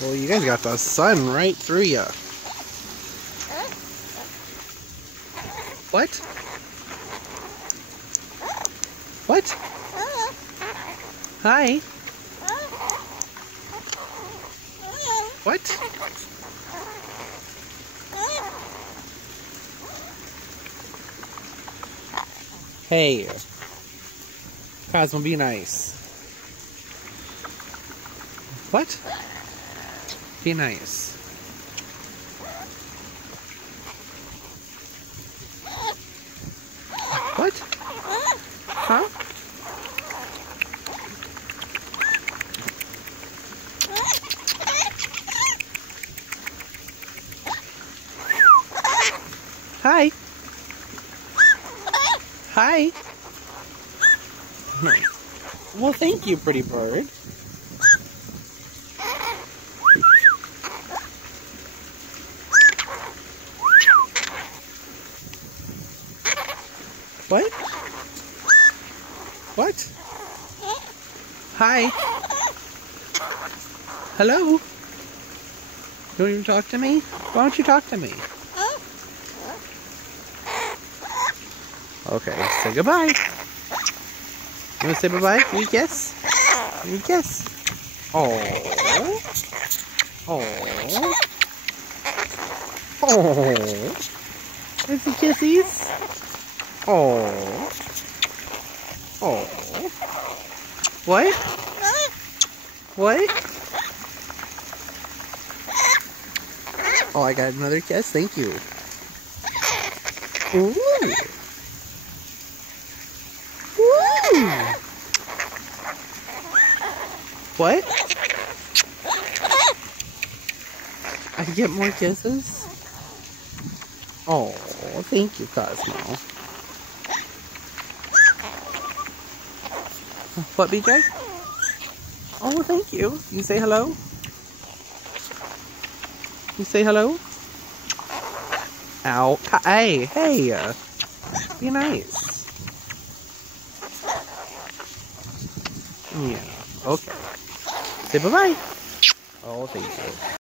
Well, you guys got the sun right through you. What? What? Hi. What? Hey. Cosmo, be nice. What? Be nice. What? Huh? Hi. Hi. Well, thank you, pretty bird. What? What? Hi. Hello? You don't even talk to me? Why don't you talk to me? Okay, say goodbye. You want to say bye-bye? Can you kiss? Can you kiss? Oh. Oh. Oh. Kissy kissies. Oh. Oh. What? What? Oh, I got another kiss. Thank you. Ooh. Ooh. What? I get more kisses? Oh, thank you, Cosmo. What, BJ? Oh, thank you. You say hello? You say hello? Ow. Hey, hey. Be nice. Yeah. Okay. Say bye-bye. Oh, thank you.